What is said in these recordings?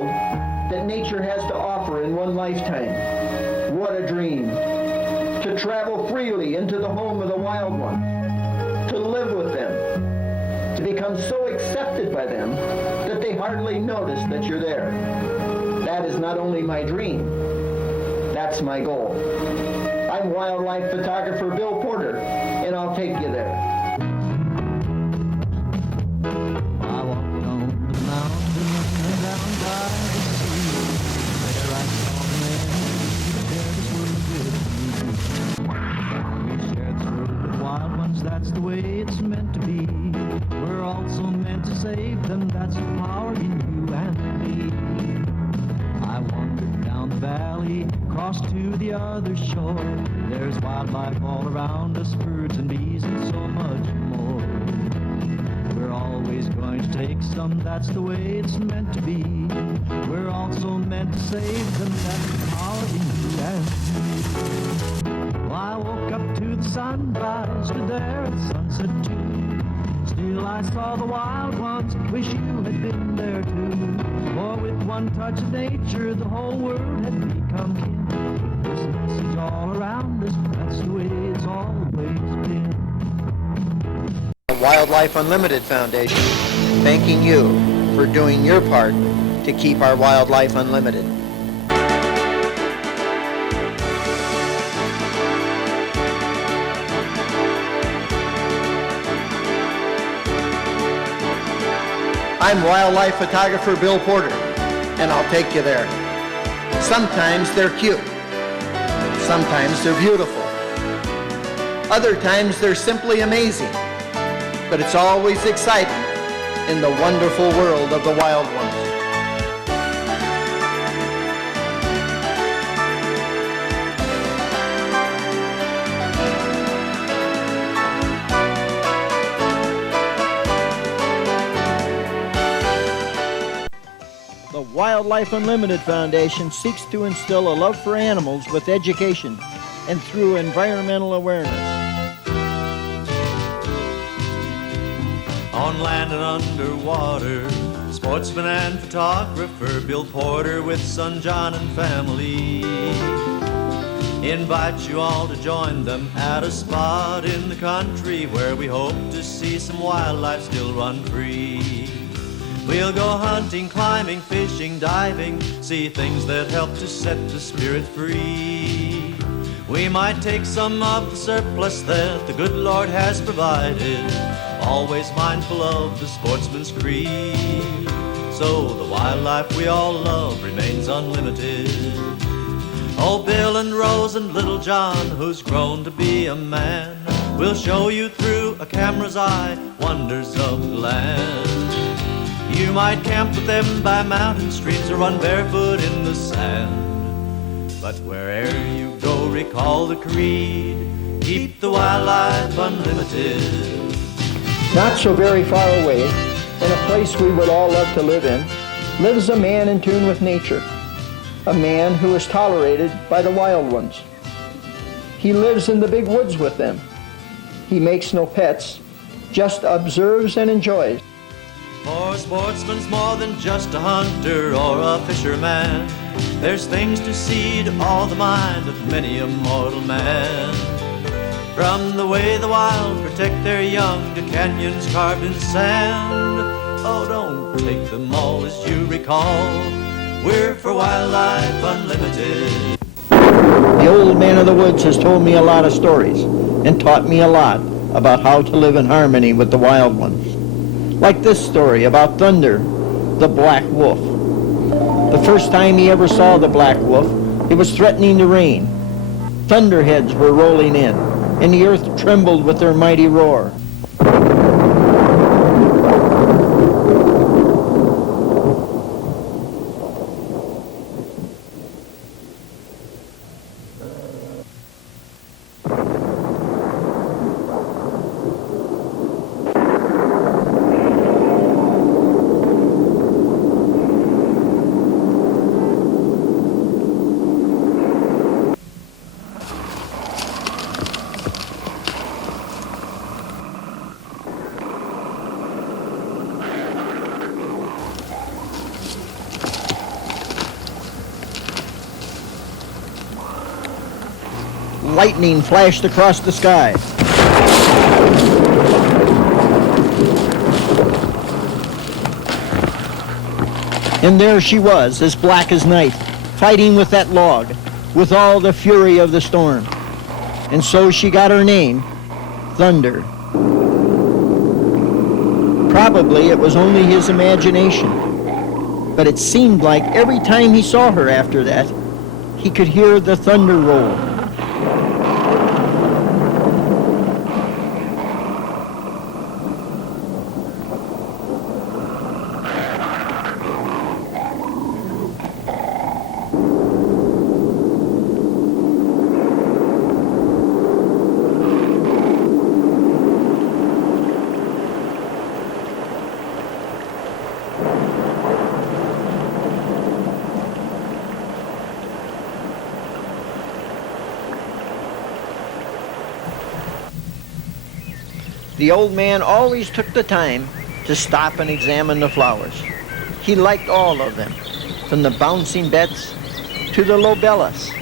world that nature has to offer in one lifetime. What a dream! To travel freely into the home of the wild ones, to live with them, to become so accepted by them that they hardly notice that you're there. That is not only my dream, that's my goal. I'm wildlife photographer Bill Porter, and I'll take you there. I walked on the mountain down by the sea. There I saw men share this world with me. We shared this world with wild ones, that's the way it's meant to be. We're also meant to save them, that's the power in you and me. I wandered down the valley, crossed to the other shore. There's wildlife all around us, birds and bees and so much more. We're always going to take some, that's the way it's meant to be. We're also meant to save them, that's the power in you and me. Well, I woke up to the sunrise, stood there at sunset too. Still I saw the wild ones, wish you had been there too. For with one touch of nature, the whole world had become kin. This message all around us, that's the way it's always been. Wildlife Unlimited Foundation, thanking you for doing your part to keep our wildlife unlimited. I'm wildlife photographer Bill Porter, and I'll take you there. Sometimes they're cute. Sometimes they're beautiful. Other times they're simply amazing. But it's always exciting in the wonderful world of the wild ones. The Wildlife Unlimited Foundation seeks to instill a love for animals with education and through environmental awareness. On land and underwater, sportsman and photographer Bill Porter with son John and family invite you all to join them at a spot in the country where we hope to see some wildlife still run free. We'll go hunting, climbing, fishing, diving, see things that help to set the spirit free. We might take some of the surplus that the good Lord has provided, always mindful of the sportsman's creed. So the wildlife we all love remains unlimited. Oh, Bill and Rose and little John, who's grown to be a man, will show you through a camera's eye wonders of the land. You might camp with them by mountain streams or run barefoot in the sand. But wherever you go, recall the creed, keep the wildlife unlimited. Not so very far away, in a place we would all love to live in, lives a man in tune with nature, a man who is tolerated by the wild ones. He lives in the big woods with them. He makes no pets, just observes and enjoys. For a sportsman's more than just a hunter or a fisherman. There's things to see to all the mind of many a mortal man. From the way the wild protect their young to canyons carved in sand. Oh, don't take them all as you recall. We're for Wildlife Unlimited. The old man of the woods has told me a lot of stories and taught me a lot about how to live in harmony with the wild ones. Like this story about Thunder, the black wolf. The first time he ever saw the black wolf, it was threatening to rain. Thunderheads were rolling in, and the earth trembled with their mighty roar. lightning flashed across the sky. And there she was, as black as night, fighting with that log, with all the fury of the storm. And so she got her name, Thunder. Probably it was only his imagination, but it seemed like every time he saw her after that, he could hear the thunder roll. The old man always took the time to stop and examine the flowers. He liked all of them, from the bouncing bets to the lobellas.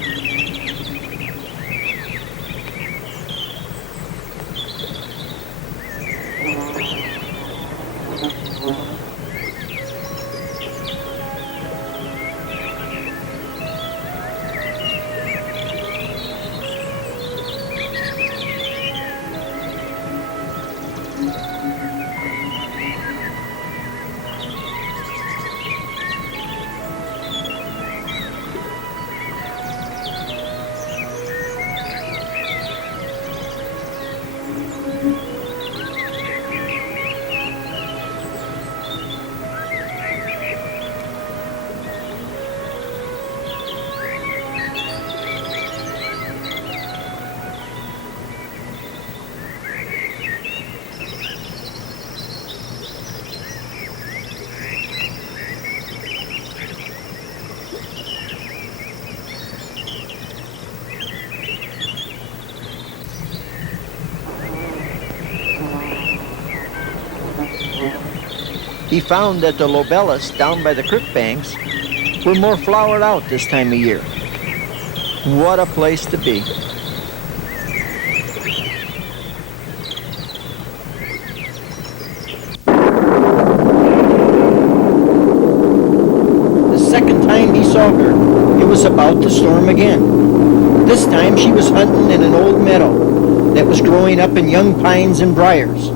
He found that the lobellas down by the creek banks were more flowered out this time of year. What a place to be. The second time he saw her, it was about to storm again. This time she was hunting in an old meadow that was growing up in young pines and briars.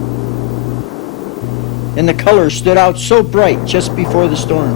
And the colors stood out so bright just before the storm.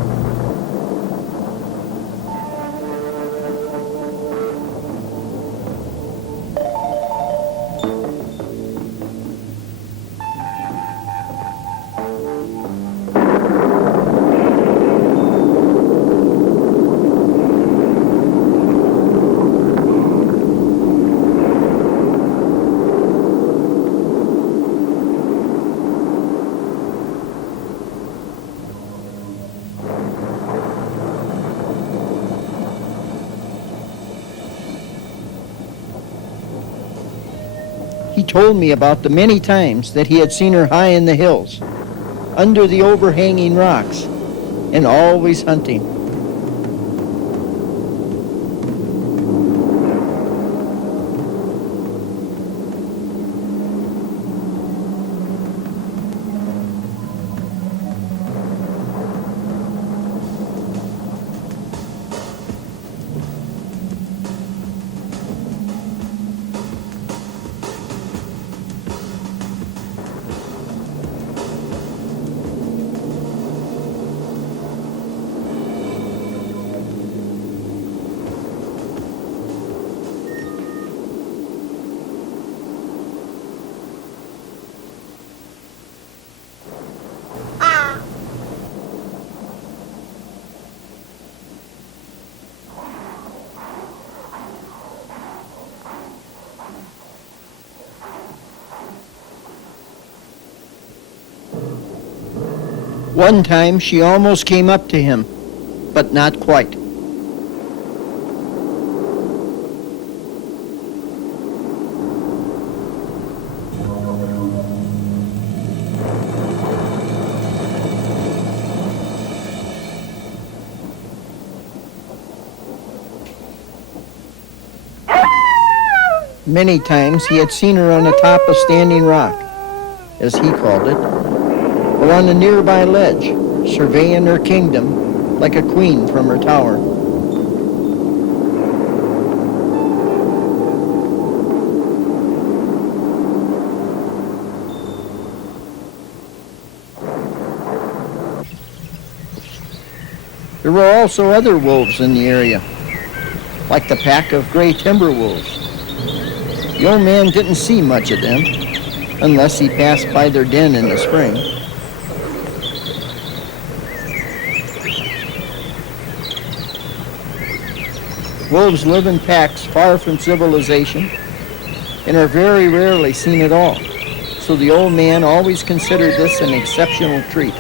He told me about the many times that he had seen her high in the hills, under the overhanging rocks, and always hunting. One time she almost came up to him, but not quite. Many times he had seen her on the top of Standing Rock, as he called it, or on a nearby ledge, surveying her kingdom like a queen from her tower. There were also other wolves in the area, like the pack of gray timber wolves. The old man didn't see much of them, unless he passed by their den in the spring. Wolves live in packs far from civilization and are very rarely seen at all, so the old man always considered this an exceptional treat.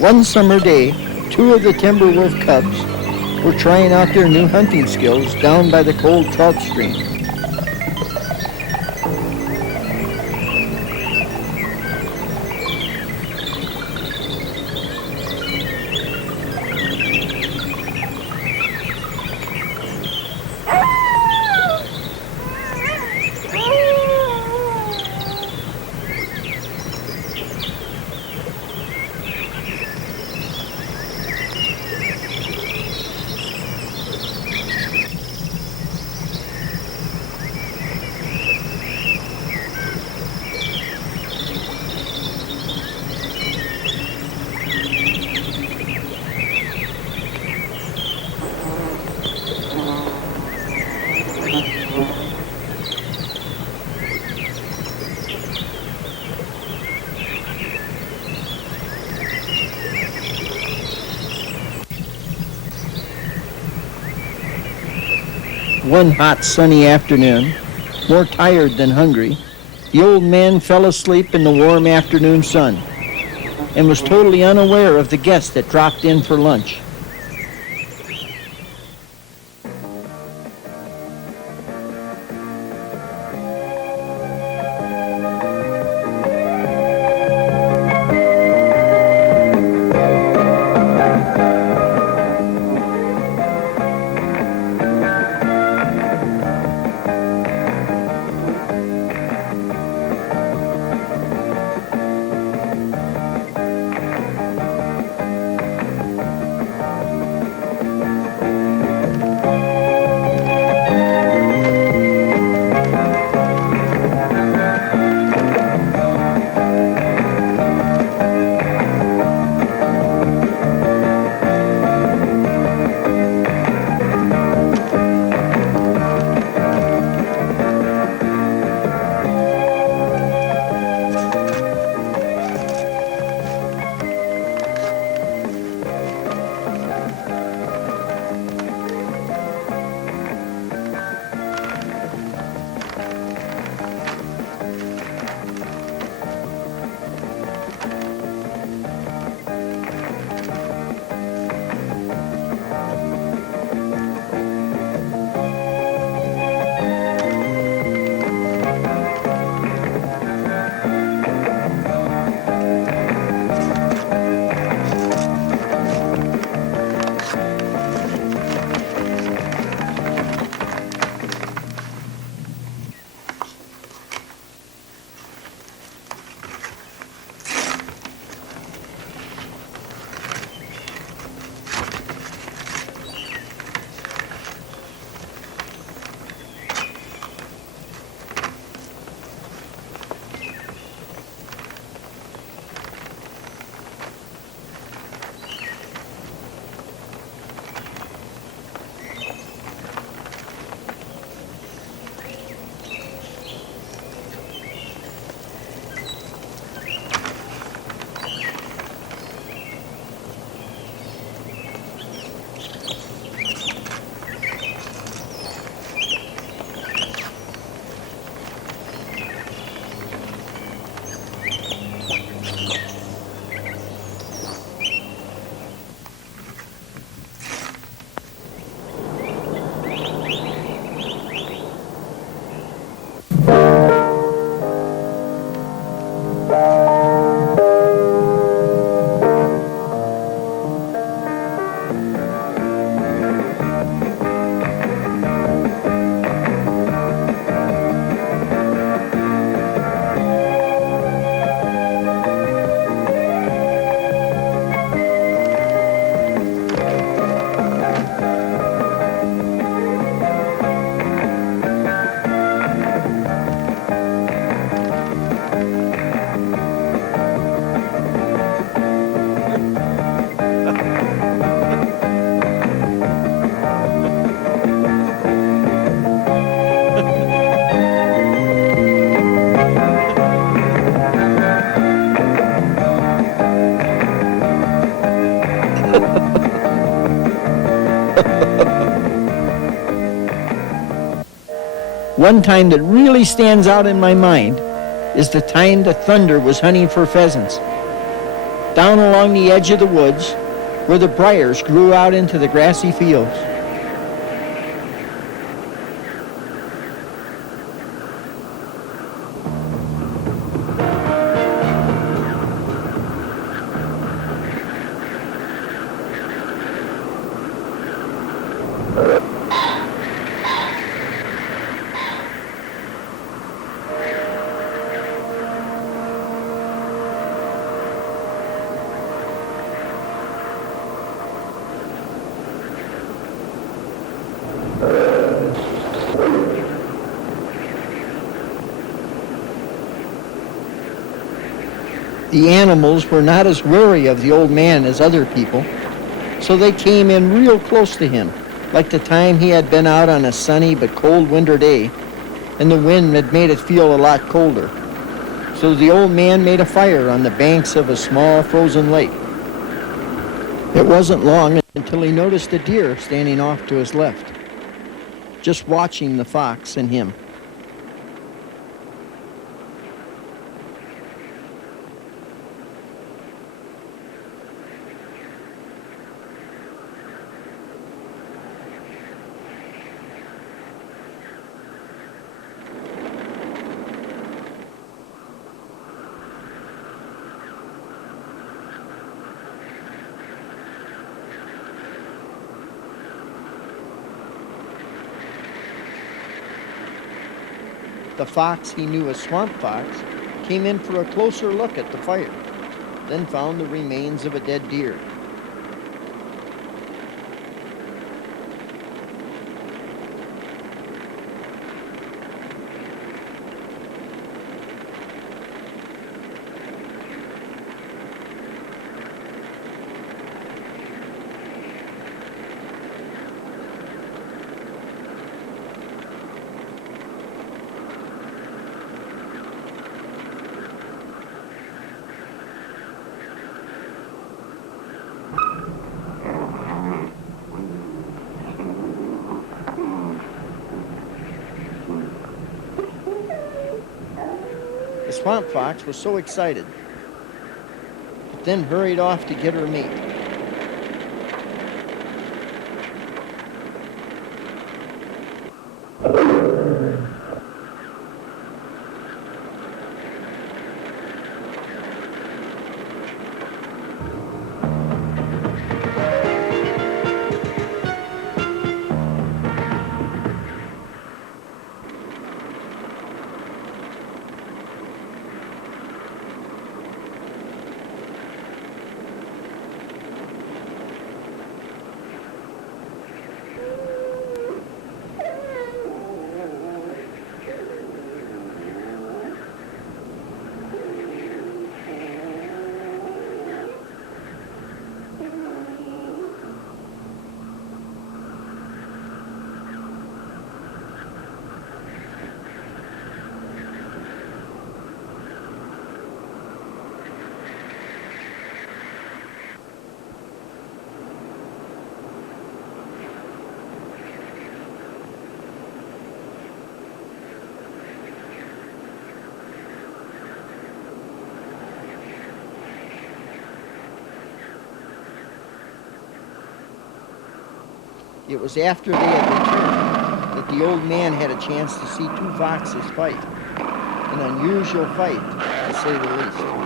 One summer day, two of the timber wolf cubs were trying out their new hunting skills down by the cold trout stream. One hot sunny afternoon, more tired than hungry, the old man fell asleep in the warm afternoon sun and was totally unaware of the guest that dropped in for lunch. One time that really stands out in my mind is the time the thunder was hunting for pheasants. Down along the edge of the woods, where the briars grew out into the grassy fields. The animals were not as wary of the old man as other people, so they came in real close to him, like the time he had been out on a sunny but cold winter day, and the wind had made it feel a lot colder. So the old man made a fire on the banks of a small frozen lake. It wasn't long until he noticed a deer standing off to his left, just watching the fox and him. The fox he knew as Swamp Fox came in for a closer look at the fire, then found the remains of a dead deer. The Swamp Fox was so excited, but then hurried off to get her mate. It was after they had returned that the old man had a chance to see two foxes fight. An unusual fight, to say the least.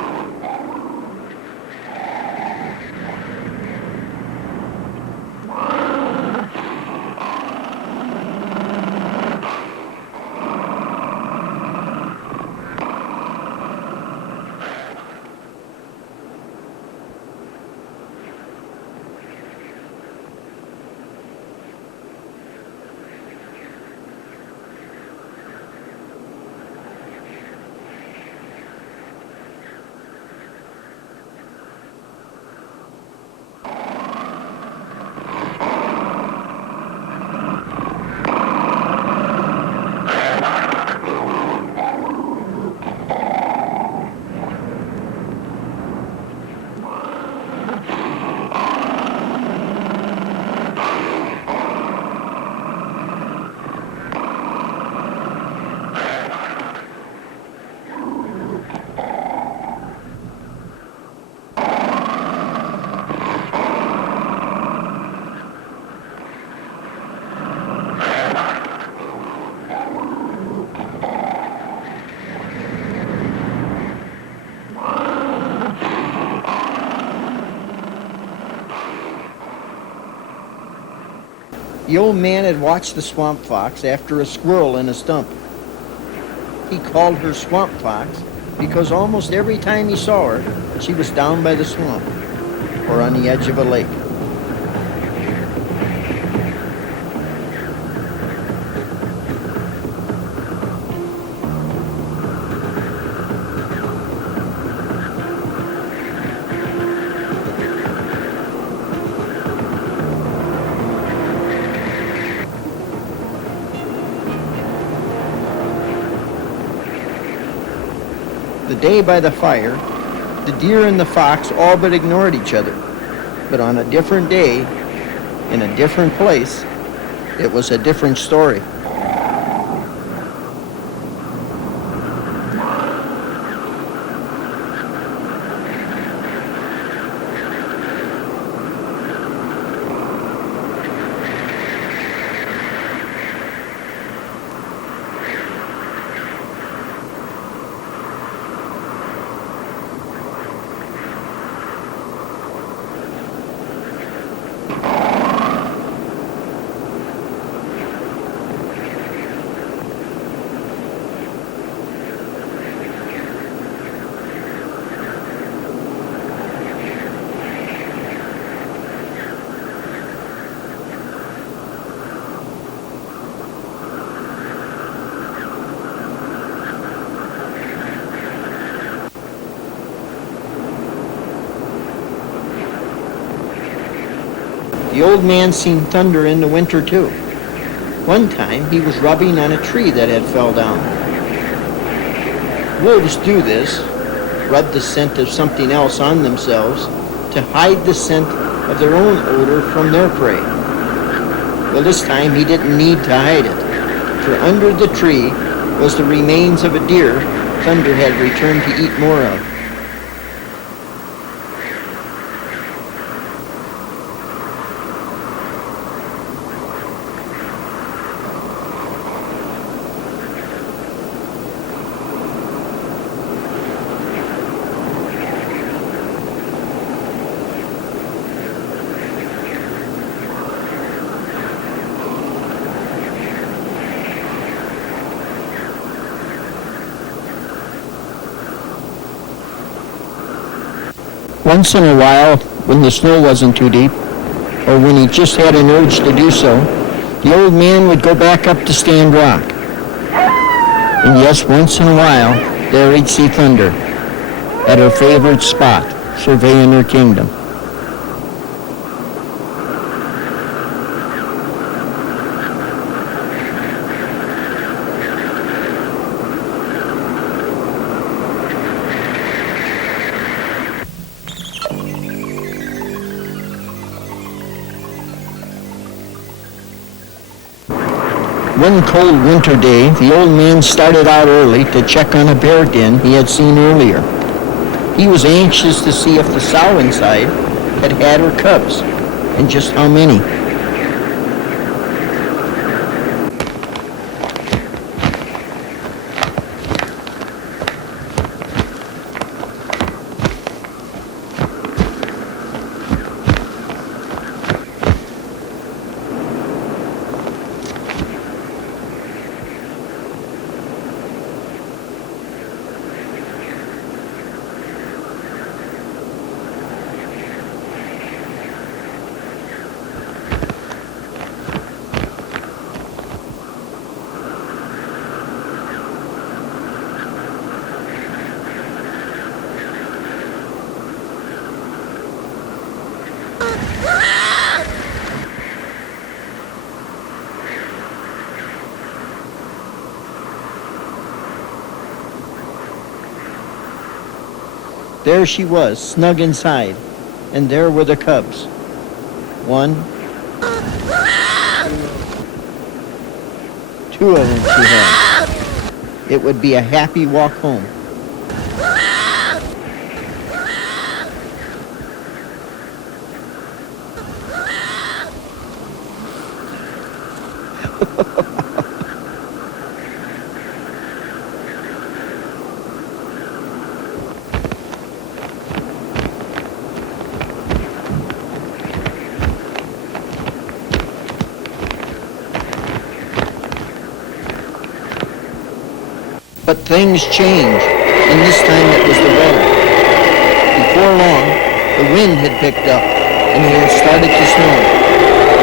The old man had watched the swamp fox after a squirrel in a stump. He called her Swamp Fox because almost every time he saw her, she was down by the swamp or on the edge of a lake. The day by the fire, the deer and the fox all but ignored each other. But on a different day, in a different place, it was a different story. The old man seen thunder in the winter too. One time he was rubbing on a tree that had fell down. Wolves do this, rub the scent of something else on themselves to hide the scent of their own odor from their prey. Well, this time he didn't need to hide it, for under the tree was the remains of a deer Thunder had returned to eat more of. Once in a while, when the snow wasn't too deep, or when he just had an urge to do so, the old man would go back up to Stand Rock. And yes, once in a while, there he'd see Thunder, at her favorite spot, surveying her kingdom. One cold winter day, the old man started out early to check on a bear den he had seen earlier. He was anxious to see if the sow inside had had her cubs, and just how many. There she was, snug inside, and there were the cubs. One, two of them she had. It would be a happy walk home. But things changed, and this time it was the weather. Before long, the wind had picked up, and it had started to snow.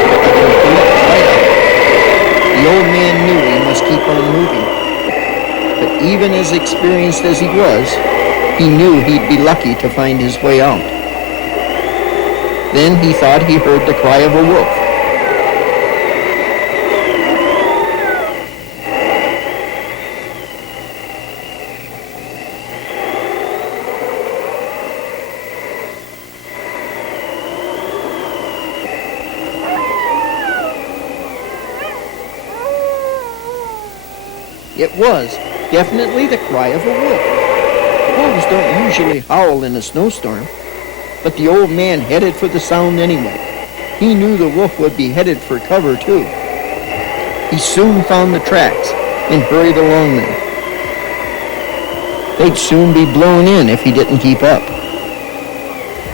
A complete whiteout. The old man knew he must keep on moving. But even as experienced as he was, he knew he'd be lucky to find his way out. Then he thought he heard the cry of a wolf. It was definitely the cry of a wolf. Wolves don't usually howl in a snowstorm, but the old man headed for the sound anyway. He knew the wolf would be headed for cover too. He soon found the tracks and hurried along them. They'd soon be blown in if he didn't keep up.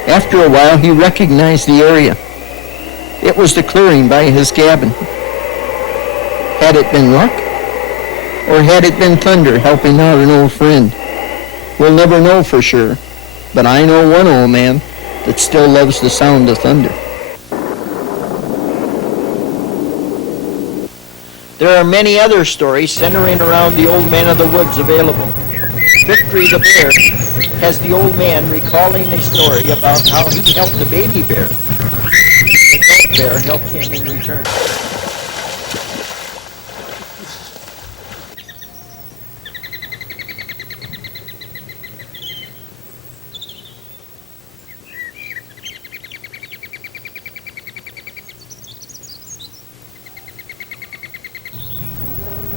After a while, he recognized the area. It was the clearing by his cabin. Had it been luck? Or had it been thunder helping out an old friend? We'll never know for sure, but I know one old man that still loves the sound of thunder. There are many other stories centering around the Old Man of the Woods available. Victory the Bear has the old man recalling a story about how he helped the baby bear. The adult bear helped him in return.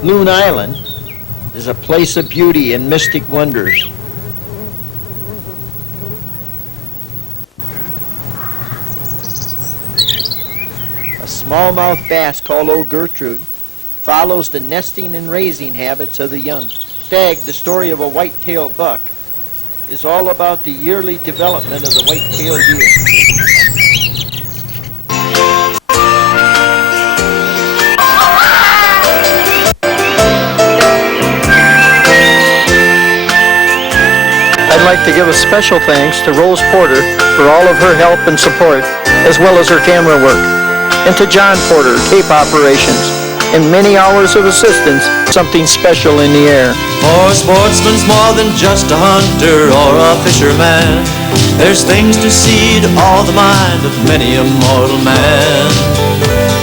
Loon Island is a place of beauty and mystic wonders. A smallmouth bass called Old Gertrude follows the nesting and raising habits of the young. Stag, the story of a white-tailed buck, is all about the yearly development of the white-tailed deer. I'd like to give a special thanks to Rose Porter for all of her help and support, as well as her camera work, and to John Porter, Cape Operations, and many hours of assistance, something special in the air. For a sportsman's more than just a hunter or a fisherman. There's things to see to all the mind of many a mortal man.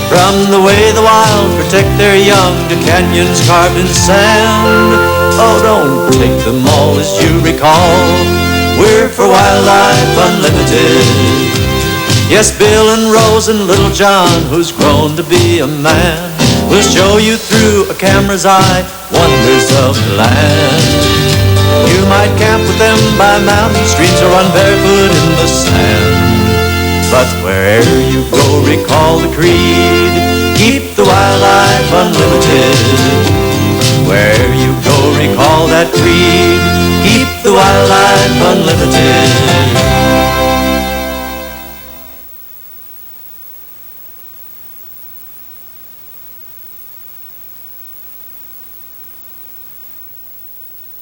From the way the wild protect their young to canyons carved in sand. Oh, don't take them all as you recall. We're for Wildlife Unlimited. Yes, Bill and Rose and Little John, who's grown to be a man, will show you through a camera's eye wonders of the land. You might camp with them by mountain streams or run barefoot in the sand. But wherever you go, recall the creed. Keep the wildlife unlimited. Wherever you go, recall that creed. Keep the wildlife unlimited.